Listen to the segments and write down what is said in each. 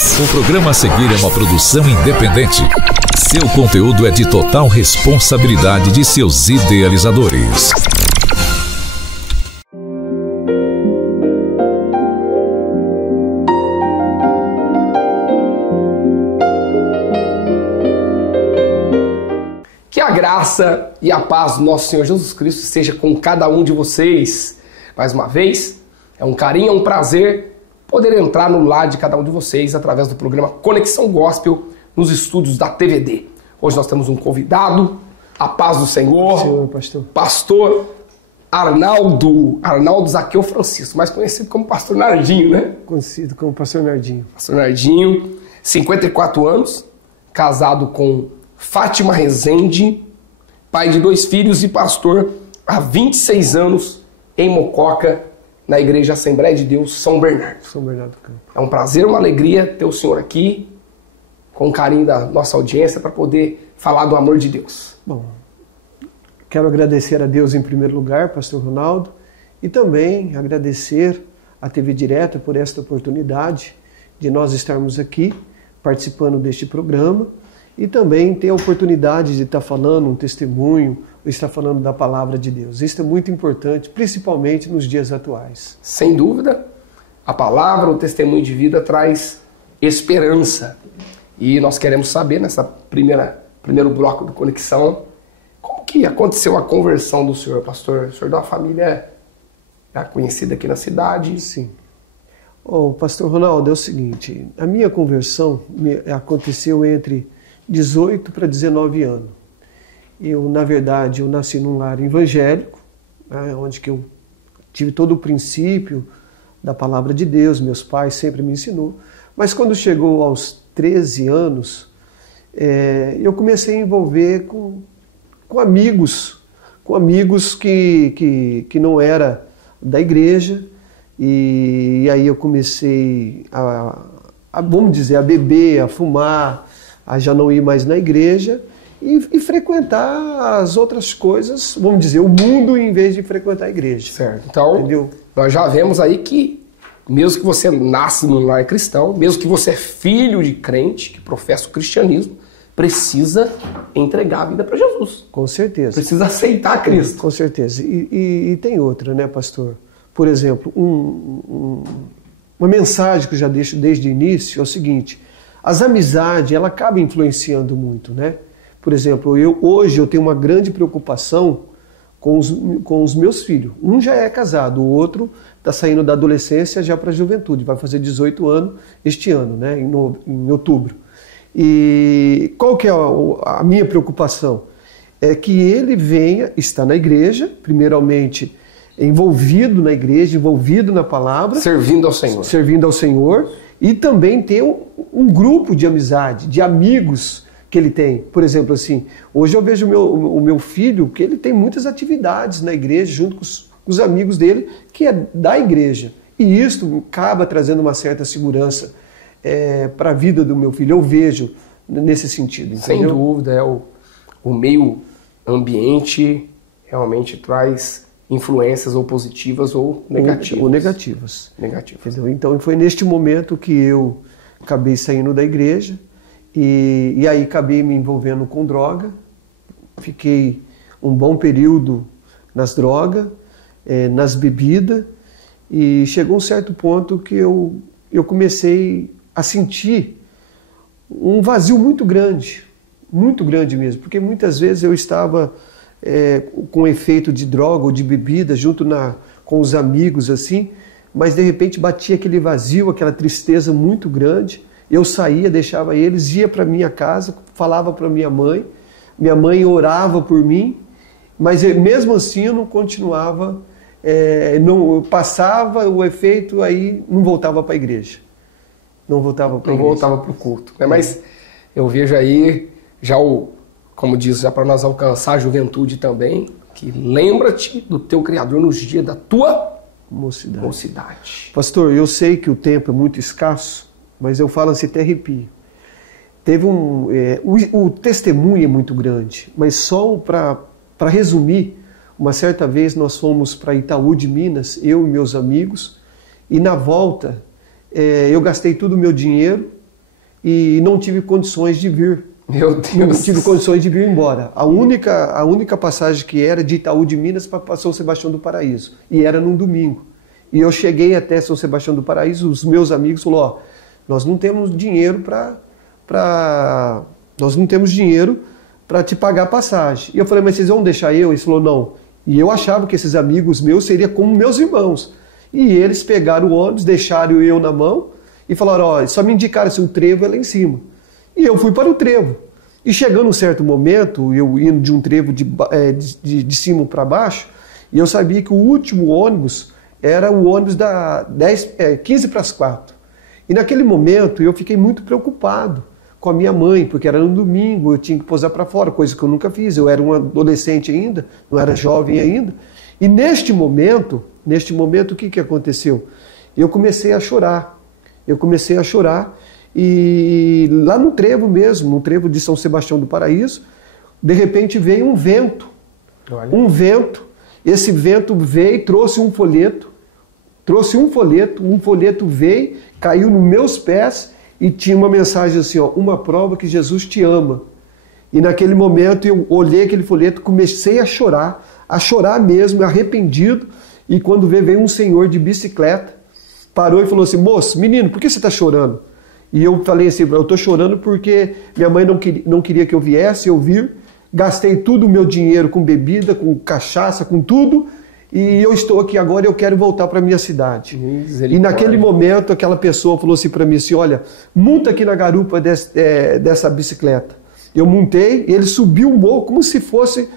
O programa a seguir é uma produção independente. Seu conteúdo é de total responsabilidade de seus idealizadores. Que a graça e a paz do nosso Senhor Jesus Cristo esteja com cada um de vocês. Mais uma vez, é um carinho, é um prazer poder entrar no lar de cada um de vocês através do programa Conexão Gospel nos estúdios da TVD. Hoje nós temos um convidado, a paz do Senhor, pastor Arnaldo Zaqueu Francisco, mais conhecido como pastor Nardinho, né? Conhecido como pastor Nardinho. Pastor Nardinho, 54 anos, casado com Fátima Rezende, pai de 2 filhos e pastor há 26 anos em Mococa, na Igreja Assembleia de Deus São Bernardo. São Bernardo do Campo. É um prazer, uma alegria ter o senhor aqui, com o carinho da nossa audiência, para poder falar do amor de Deus. Bom, quero agradecer a Deus em primeiro lugar, pastor Ronaldo, e também agradecer à TV Direta por esta oportunidade de nós estarmos aqui participando deste programa e também ter a oportunidade de estar falando um testemunho, ou estar falando da palavra de Deus. Isso é muito importante, principalmente nos dias atuais. Sem dúvida, a palavra, o testemunho de vida traz esperança. E nós queremos saber, nessa primeiro bloco do Conexão, como que aconteceu a conversão do senhor, pastor? O senhor de uma família conhecida aqui na cidade. Sim. Pastor Ronaldo, é o seguinte, a minha conversão aconteceu entre 18 para 19 anos. Na verdade, eu nasci num lar evangélico, onde que eu tive todo o princípio da palavra de Deus, meus pais sempre me ensinou. Mas quando chegou aos 13 anos, eu comecei a envolver com amigos que não era da igreja, e aí eu comecei vamos dizer, a beber, a fumar, a já não ir mais na igreja, e frequentar as outras coisas, vamos dizer, o mundo em vez de frequentar a igreja. Certo. Então, entendeu? Nós já vemos aí que, mesmo que você nasce num lar cristão, mesmo que você é filho de crente, que professa o cristianismo, precisa entregar a vida para Jesus. Com certeza. Precisa aceitar Cristo. Com certeza. E tem outra, né, pastor? Por exemplo, uma mensagem que eu já deixo desde o início é o seguinte: as amizades, ela acaba influenciando muito, né? Por exemplo, hoje eu tenho uma grande preocupação com os meus filhos. Um já é casado, o outro está saindo da adolescência já para a juventude, vai fazer 18 anos este ano, né, em outubro. E qual que é a minha preocupação? É que ele venha estar na igreja, primeiramente envolvido na igreja, envolvido na palavra. Servindo ao Senhor. Servindo ao Senhor, e também ter um grupo de amizade, de amigos que ele tem. Por exemplo, assim, hoje eu vejo o meu filho, que ele tem muitas atividades na igreja, junto com os amigos dele, que é da igreja. E isso acaba trazendo uma certa segurança para a vida do meu filho. Eu vejo nesse sentido. Entendeu? Sem dúvida, o meio ambiente realmente traz influências ou positivas ou negativas. Ou negativas. Entendeu? Então foi neste momento que eu acabei saindo da igreja e aí acabei me envolvendo com droga. Fiquei um bom período nas drogas, nas bebidas, e chegou um certo ponto que eu comecei a sentir um vazio muito grande mesmo, porque muitas vezes eu estava com efeito de droga ou de bebida junto com os amigos assim, mas de repente batia aquele vazio, aquela tristeza muito grande. Eu saía, deixava eles, ia para minha casa, falava para minha mãe orava por mim, mas mesmo assim eu não continuava, não passava o efeito, aí não voltava para a igreja. Não voltava para o culto. Mas eu vejo aí já como diz, já para nós alcançar a juventude também, que lembra-te do teu Criador nos dias da tua mocidade. Pastor, eu sei que o tempo é muito escasso, mas eu falo assim, até arrepio. Teve o testemunho é muito grande, mas só para resumir, uma certa vez nós fomos para Itaú de Minas, eu e meus amigos, e na volta eu gastei todo o meu dinheiro e não tive condições de vir. Meu Deus. Não tive condições de vir embora. A única passagem que era de Itaú de Minas para São Sebastião do Paraíso. E era num domingo. E eu cheguei até São Sebastião do Paraíso, os meus amigos falaram, nós não temos dinheiro para te pagar a passagem. E eu falei, mas vocês vão deixar eu? Eles falaram, não. E eu achava que esses amigos meus seriam como meus irmãos. E eles pegaram o ônibus, deixaram eu na mão e falaram, só me indicaram assim, o trevo é lá em cima. E eu fui para o trevo. E chegando um certo momento, eu indo de um trevo de cima para baixo, e eu sabia que o último ônibus era o ônibus da 15 para as 4. E naquele momento eu fiquei muito preocupado com a minha mãe, porque era no domingo, eu tinha que posar para fora, coisa que eu nunca fiz. Eu era um adolescente ainda, não era jovem ainda. E neste momento, o que aconteceu? Eu comecei a chorar. E lá no trevo mesmo, no trevo de São Sebastião do Paraíso, de repente veio um vento. Olha. Um vento. Esse vento veio e trouxe um folheto. Um folheto veio, caiu nos meus pés e tinha uma mensagem assim, uma prova que Jesus te ama. E naquele momento eu olhei aquele folheto, comecei a chorar mesmo, arrependido. E quando veio um senhor de bicicleta, parou e falou assim, moço, menino, por que você está chorando? E eu falei assim, eu estou chorando porque minha mãe não queria que eu viesse, eu vir, gastei tudo o meu dinheiro com bebida, com cachaça, com tudo, e eu estou aqui agora e eu quero voltar para a minha cidade. E naquele momento aquela pessoa falou assim para mim assim, olha, monta aqui na garupa dessa bicicleta. Eu montei, ele subiu o morro como se fosse,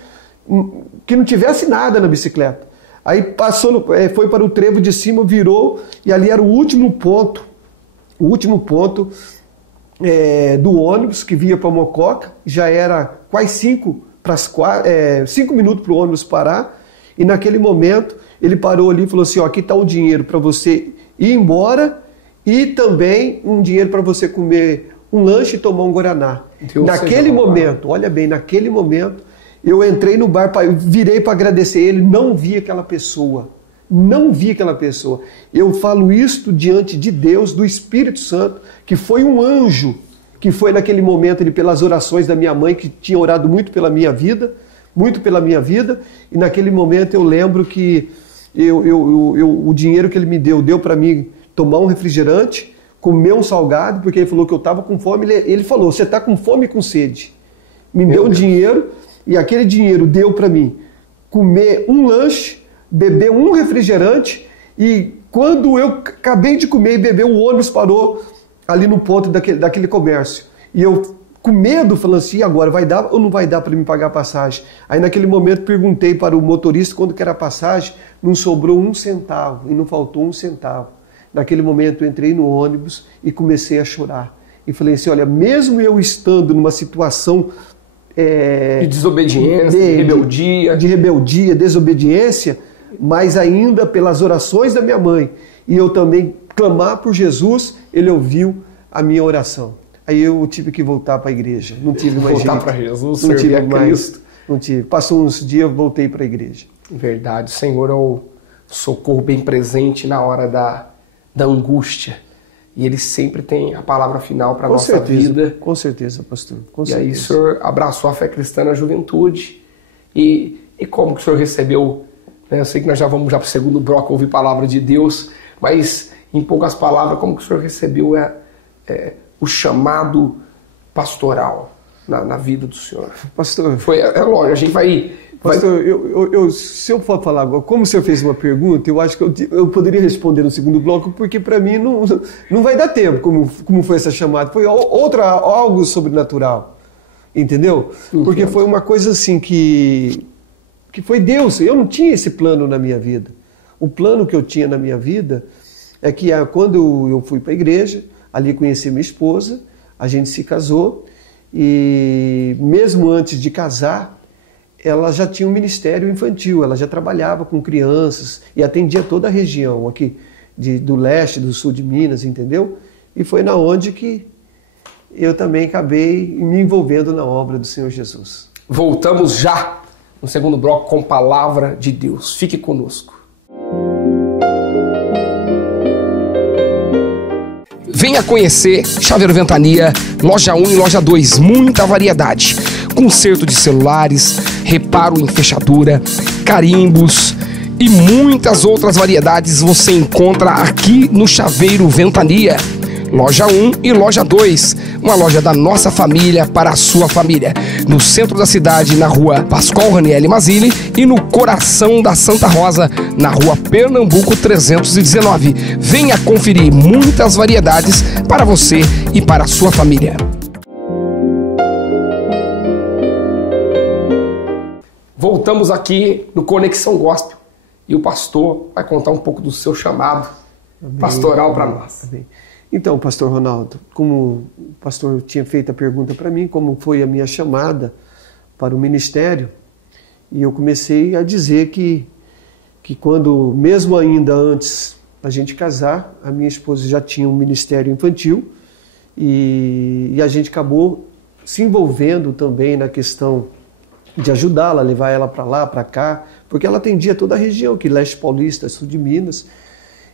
que não tivesse nada na bicicleta. Aí passou, foi para o trevo de cima, virou, e ali era o último ponto do ônibus que vinha para Mococa. Já era quase 5 minutos para o ônibus parar. E naquele momento ele parou ali e falou assim, aqui está o dinheiro para você ir embora e também um dinheiro para você comer um lanche e tomar um guaraná. Naquele momento, olha bem, naquele momento eu entrei no bar, virei para agradecer ele, não vi aquela pessoa. Eu falo isto diante de Deus, do Espírito Santo, que foi um anjo, que foi naquele momento, pelas orações da minha mãe, que tinha orado muito pela minha vida, e naquele momento eu lembro que o dinheiro que ele me deu para mim tomar um refrigerante, comer um salgado, porque ele falou que eu estava com fome, ele falou, você está com fome e com sede. Me deu um dinheiro, e aquele dinheiro deu para mim comer um lanche, beber um refrigerante, e quando eu acabei de comer e beber, o ônibus parou ali no ponto daquele comércio. E eu, com medo, falando assim, agora vai dar ou não vai dar para me pagar a passagem? Aí naquele momento perguntei para o motorista quando que era a passagem, não sobrou 1 centavo e não faltou 1 centavo. Naquele momento eu entrei no ônibus e comecei a chorar. E falei assim, olha, mesmo eu estando numa situação de desobediência, de rebeldia, desobediência, mas ainda pelas orações da minha mãe, e eu também clamar por Jesus, ele ouviu a minha oração. Aí eu tive que voltar para a igreja. Não tive mais voltar para Jesus, não servir tive a Cristo. Não tive. Passou uns dias, voltei para a igreja. Verdade, o Senhor é o socorro bem presente na hora da angústia. E Ele sempre tem a palavra final para a nossa vida. Com certeza, pastor. Com e certeza. aí o Senhor abraçou a fé cristã na juventude. E como que o Senhor recebeu? Né? Eu sei que nós já vamos para o segundo bloco ouvir a palavra de Deus, mas em poucas palavras, como que o Senhor recebeu o chamado pastoral na vida do Senhor? Pastor, lógico, a gente vai... Pastor, se eu for falar agora, como o senhor fez uma pergunta, eu acho que eu poderia responder no segundo bloco, porque para mim não vai dar tempo, como foi essa chamada. Foi algo sobrenatural, entendeu? Entendo. Porque foi uma coisa assim que foi Deus. Eu não tinha esse plano na minha vida. O plano que eu tinha na minha vida é que quando eu fui para a igreja, ali conheci minha esposa, a gente se casou, e mesmo antes de casar, ela já tinha um ministério infantil, ela já trabalhava com crianças e atendia toda a região aqui do leste, do sul de Minas, entendeu? E foi na onde que eu também acabei me envolvendo na obra do Senhor Jesus. Voltamos já no segundo bloco com Palavra de Deus. Fique conosco. Venha conhecer Chaveiro Ventania, loja 1 e loja 2, muita variedade. Conserto de celulares, reparo em fechadura, carimbos e muitas outras variedades você encontra aqui no Chaveiro Ventania. Loja 1 e loja 2, uma loja da nossa família para a sua família. No centro da cidade, na rua Pascoal Ranieri Mazzilli, e no coração da Santa Rosa, na rua Pernambuco 319. Venha conferir muitas variedades para você e para a sua família. Voltamos aqui no Conexão Gospel e o pastor vai contar um pouco do seu chamado pastoral para nós. Amém. Então, pastor Ronaldo, como o pastor tinha feito a pergunta para mim, como foi a minha chamada para o ministério, e eu comecei a dizer que quando, mesmo ainda antes da gente casar, a minha esposa já tinha um ministério infantil e a gente acabou se envolvendo também na questão de ajudá-la, levar ela para lá, para cá, porque ela atendia toda a região, que leste paulista, sul de Minas,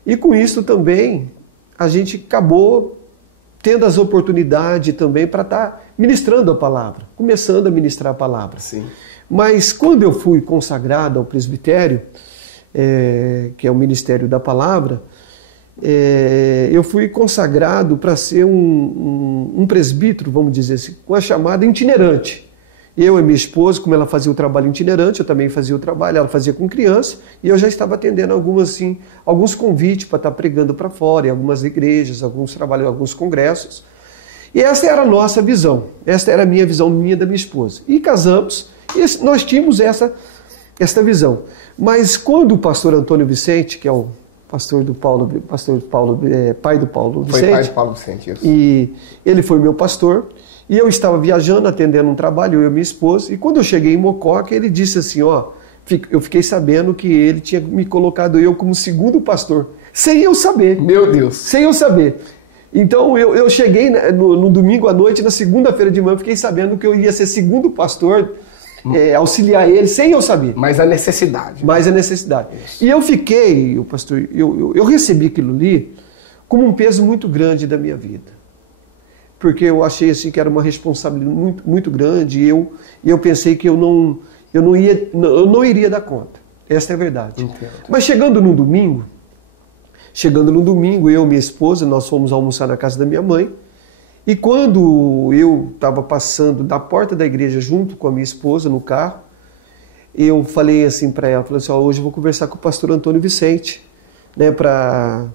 e com isso também a gente acabou tendo as oportunidades também para estar ministrando a palavra, começando a ministrar a palavra. Sim. Mas quando eu fui consagrado ao presbitério, que é o ministério da palavra, eu fui consagrado para ser um presbítero, vamos dizer assim, com a chamada itinerante. Eu e minha esposa, como ela fazia o trabalho itinerante, eu também fazia o trabalho, ela fazia com criança, e eu já estava atendendo alguns convites para estar pregando para fora, em algumas igrejas, alguns trabalhos, alguns congressos. E essa era a nossa visão, esta era a minha visão, minha e da minha esposa. E casamos, e nós tínhamos esta visão. Mas quando o pastor Antônio Vicente, que é o pai do Paulo Vicente. Foi pai do Paulo Vicente, isso. E ele foi meu pastor. E eu estava viajando, atendendo um trabalho, eu e minha esposa, e quando eu cheguei em Mococa, ele disse assim, eu fiquei sabendo que ele tinha me colocado eu como segundo pastor, sem eu saber. Meu Deus! Sem eu saber. Então eu cheguei no domingo à noite, na segunda-feira de manhã, fiquei sabendo que eu ia ser segundo pastor, auxiliar ele, sem eu saber. Mas a necessidade. Mas a necessidade. Isso. E eu fiquei, pastor, eu recebi aquilo ali como um peso muito grande da minha vida. Porque eu achei assim que era uma responsabilidade muito, muito grande e eu pensei que eu não iria dar conta. Essa é a verdade. Entendo. Mas chegando no domingo, eu e minha esposa, nós fomos almoçar na casa da minha mãe, e quando eu estava passando da porta da igreja junto com a minha esposa no carro, eu falei assim para ela, falei assim, hoje eu vou conversar com o pastor Antônio Vicente, né, para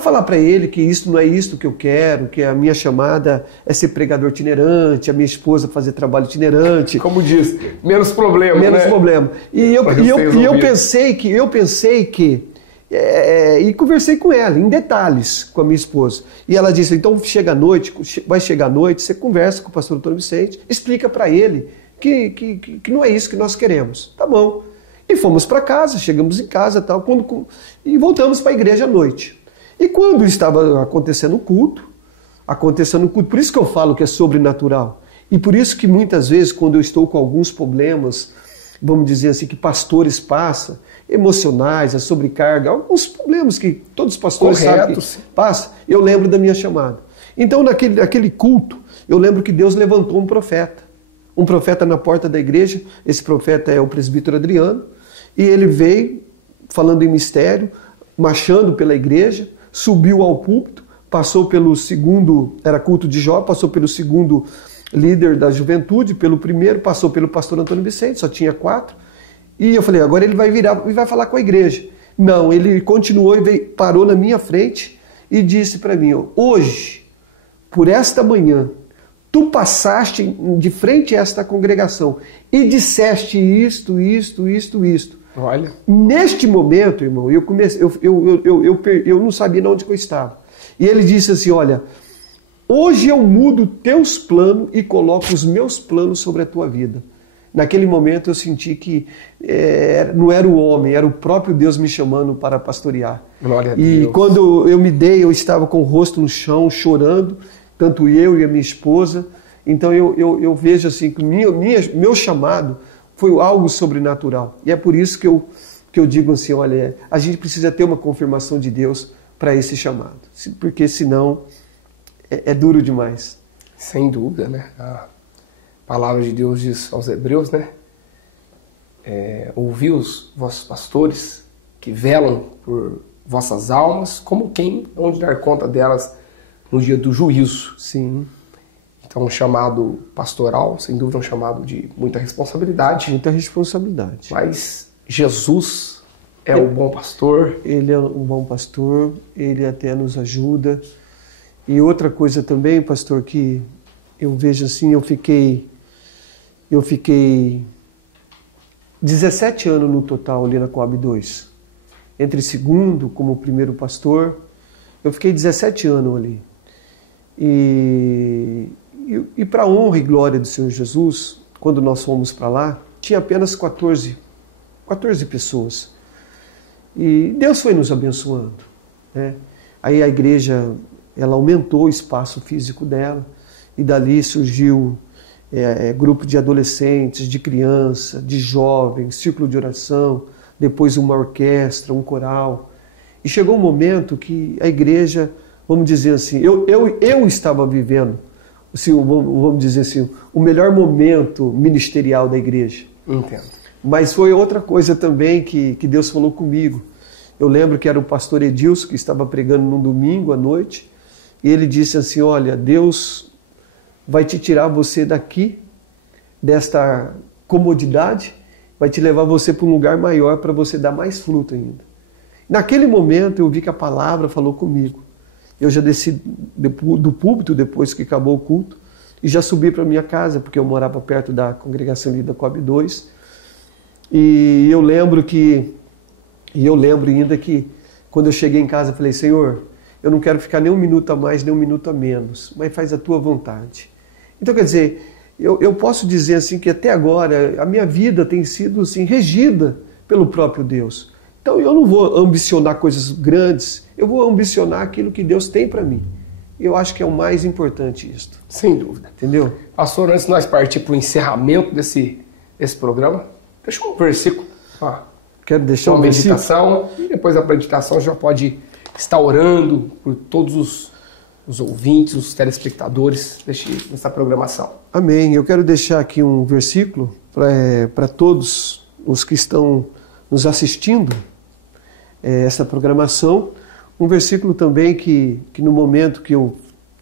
falar para ele que isso não é isso que eu quero, que a minha chamada é ser pregador itinerante, a minha esposa fazer trabalho itinerante. Como diz, menos problema, menos né? problema. E eu pensei que e conversei com ela, em detalhes, com a minha esposa. E ela disse, então vai chegar à noite, você conversa com o pastor Antônio Vicente, explica para ele que não é isso que nós queremos. Tá bom. E fomos para casa, chegamos em casa e voltamos para a igreja à noite. E quando estava acontecendo o culto, por isso que eu falo que é sobrenatural. E por isso que muitas vezes, quando eu estou com alguns problemas, vamos dizer assim, que pastores passam, emocionais, a sobrecarga, alguns problemas que todos os pastores sabem que passam, eu lembro da minha chamada. Então, naquele culto, eu lembro que Deus levantou um profeta na porta da igreja. Esse profeta é o presbítero Adriano, e ele veio falando em mistério, marchando pela igreja, subiu ao púlpito, passou pelo segundo, era culto de Jó, passou pelo segundo líder da juventude, pelo primeiro, passou pelo pastor Antônio Vicente, só tinha 4, e eu falei, agora ele vai virar e vai falar com a igreja. Não, ele continuou e parou na minha frente e disse para mim, hoje, por esta manhã, tu passaste de frente a esta congregação e disseste isto. Olha. Neste momento, irmão, eu não sabia onde eu estava. E ele disse assim, olha, hoje eu mudo teus planos e coloco os meus planos sobre a tua vida. Naquele momento eu senti que não era o homem, era o próprio Deus me chamando para pastorear. Glória a Deus. E quando eu estava com o rosto no chão, chorando, tanto eu e a minha esposa. Então eu vejo assim que meu chamado foi algo sobrenatural. E é por isso que eu digo assim, olha, a gente precisa ter uma confirmação de Deus para esse chamado. Porque senão é duro demais. Sem dúvida, né? A palavra de Deus diz aos Hebreus, né? Ouvi os vossos pastores que velam por vossas almas, como quem onde dar conta delas no dia do juízo. Sim. Então, um chamado pastoral, sem dúvida, um chamado de muita responsabilidade. Muita responsabilidade. Mas Jesus é o bom pastor. Ele é um bom pastor, ele até nos ajuda. E outra coisa também, pastor, que eu vejo assim, eu fiquei 17 anos no total ali na Coab 2. Entre segundo, como primeiro pastor, eu fiquei 17 anos ali. E para a honra e glória do Senhor Jesus, quando nós fomos para lá, tinha apenas 14 pessoas. E Deus foi nos abençoando, né? Aí a igreja, ela aumentou o espaço físico dela, e dali surgiu grupo de adolescentes, de criança, de jovens, círculo de oração, depois uma orquestra, um coral. E chegou um momento que a igreja, vamos dizer assim, eu estava vivendo, assim, vamos dizer assim, o melhor momento ministerial da igreja. Entendo. Mas foi outra coisa também que Deus falou comigo. Eu lembro que era o pastor Edilson que estava pregando num domingo à noite, e ele disse assim, olha, Deus vai te tirar você daqui, desta comodidade, vai te levar você para um lugar maior para você dar mais fruto ainda. Naquele momento eu vi que a palavra falou comigo. Eu já desci do púlpito depois que acabou o culto e já subi para minha casa, porque eu morava perto da congregação ali da Coab 2. E eu lembro ainda que quando eu cheguei em casa eu falei, Senhor, eu não quero ficar nem um minuto a mais, nem um minuto a menos, mas faz a tua vontade. Então, quer dizer, eu posso dizer assim que até agora a minha vida tem sido assim, regida pelo próprio Deus. Então eu não vou ambicionar coisas grandes, eu vou ambicionar aquilo que Deus tem para mim. Eu acho que é o mais importante isto. Sem dúvida. Entendeu? Pastor, antes de nós partir para o encerramento desse programa, deixa um versículo. Quero deixar uma um versículo. meditação, e depois da meditação já pode estar orando por todos os ouvintes, os telespectadores dessa programação. Amém. Eu quero deixar aqui um versículo para todos os que estão nos assistindo essa programação. Um versículo também que no momento que eu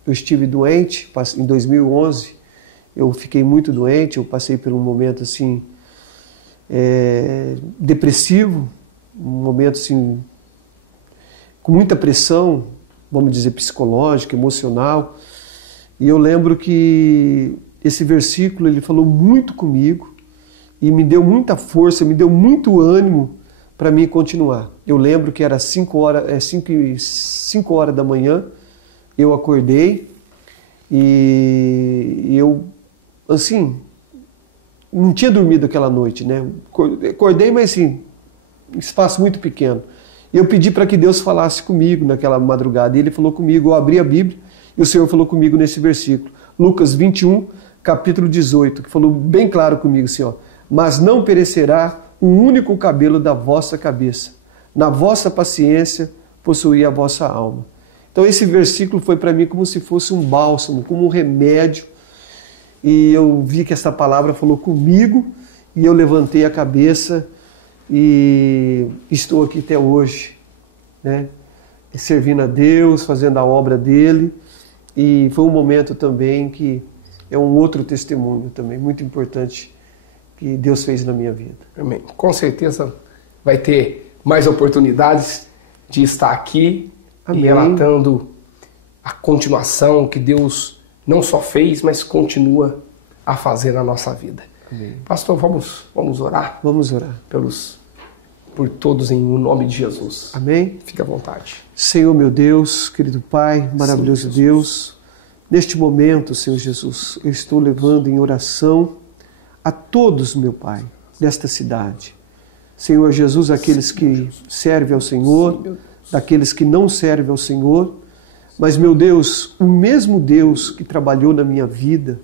estive doente, em 2011, eu fiquei muito doente, eu passei por um momento assim depressivo, um momento assim com muita pressão, vamos dizer, psicológica, emocional. E eu lembro que esse versículo ele falou muito comigo e me deu muita força, me deu muito ânimo para mim continuar. Eu lembro que era 5 horas da manhã, eu acordei e eu, assim, não tinha dormido aquela noite, né? Acordei, mas assim, um espaço muito pequeno. E eu pedi para que Deus falasse comigo naquela madrugada. E Ele falou comigo, eu abri a Bíblia e o Senhor falou comigo nesse versículo. Lucas 21, capítulo 18, que falou bem claro comigo assim, ó. Mas não perecerá um único cabelo da vossa cabeça. Na vossa paciência possuí a vossa alma. Então esse versículo foi para mim como se fosse um bálsamo, como um remédio. E eu vi que essa palavra falou comigo e eu levantei a cabeça e estou aqui até hoje, né? Servindo a Deus, fazendo a obra dele. E foi um momento também que é um outro testemunho também, muito importante que Deus fez na minha vida. Amém. Com certeza vai ter mais oportunidades de estar aqui. Amém. E relatando a continuação que Deus não só fez, mas continua a fazer na nossa vida. Amém. Pastor, vamos orar? Vamos orar. Por todos em nome de Jesus. Amém? Fique à vontade. Senhor meu Deus, querido Pai, maravilhoso Sim, Deus, neste momento, Senhor Jesus, eu estou levando em oração a todos, meu Pai, desta cidade. Senhor Jesus, aqueles que servem ao Senhor, daqueles que não servem ao Senhor, mas, meu Deus, o mesmo Deus que trabalhou na minha vida,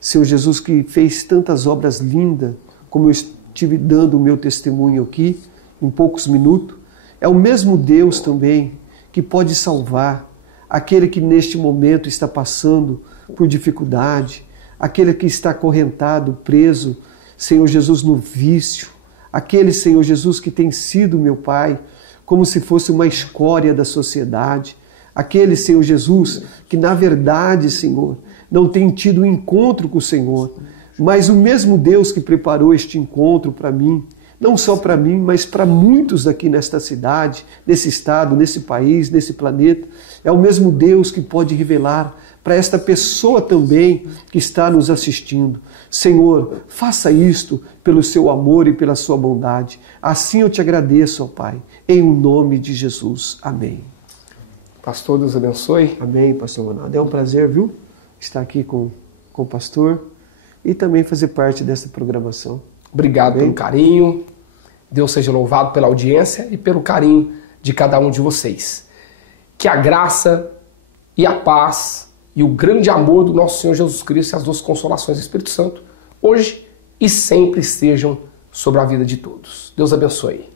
Senhor Jesus, que fez tantas obras lindas, como eu estive dando o meu testemunho aqui, em poucos minutos, é o mesmo Deus também que pode salvar aquele que neste momento está passando por dificuldade, aquele que está acorrentado, preso, Senhor Jesus, no vício, aquele, Senhor Jesus, que tem sido, meu Pai, como se fosse uma escória da sociedade, aquele, Senhor Jesus, que na verdade, Senhor, não tem tido um encontro com o Senhor, mas o mesmo Deus que preparou este encontro para mim, não só para mim, mas para muitos aqui nesta cidade, nesse estado, nesse país, nesse planeta, é o mesmo Deus que pode revelar para esta pessoa também que está nos assistindo. Senhor, faça isto pelo seu amor e pela sua bondade. Assim eu te agradeço, ó Pai, em nome de Jesus. Amém. Pastor, Deus abençoe. Amém, pastor Ronaldo. É um prazer, viu, estar aqui com o pastor e também fazer parte dessa programação. Obrigado pelo carinho. Deus seja louvado pela audiência e pelo carinho de cada um de vocês. Que a graça e a paz e o grande amor do nosso Senhor Jesus Cristo e as duas consolações do Espírito Santo, hoje e sempre estejam sobre a vida de todos. Deus abençoe.